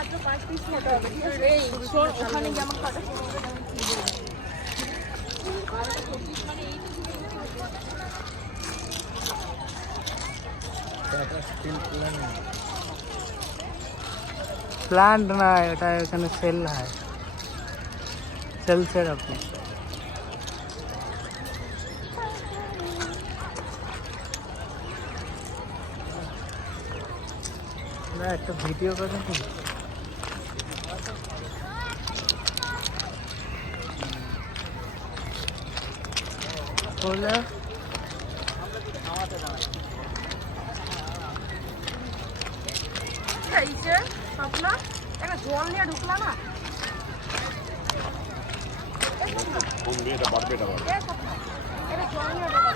মাত্র 5 পিস নিতে হবে ঠিক আছে এই শোন ওখানে গিয়ে আমাকে কটা প্লান্ট না এটা এখানে সেল হয় সেলসের অফিস না একটা ভিডিও করে দিন বলে এই যে স্বপ্ন একটা জল নিয়ে ঢুকলা না কোন মেয়েটা বাড়বে এটা এটা জল নিয়ে ঢুকলা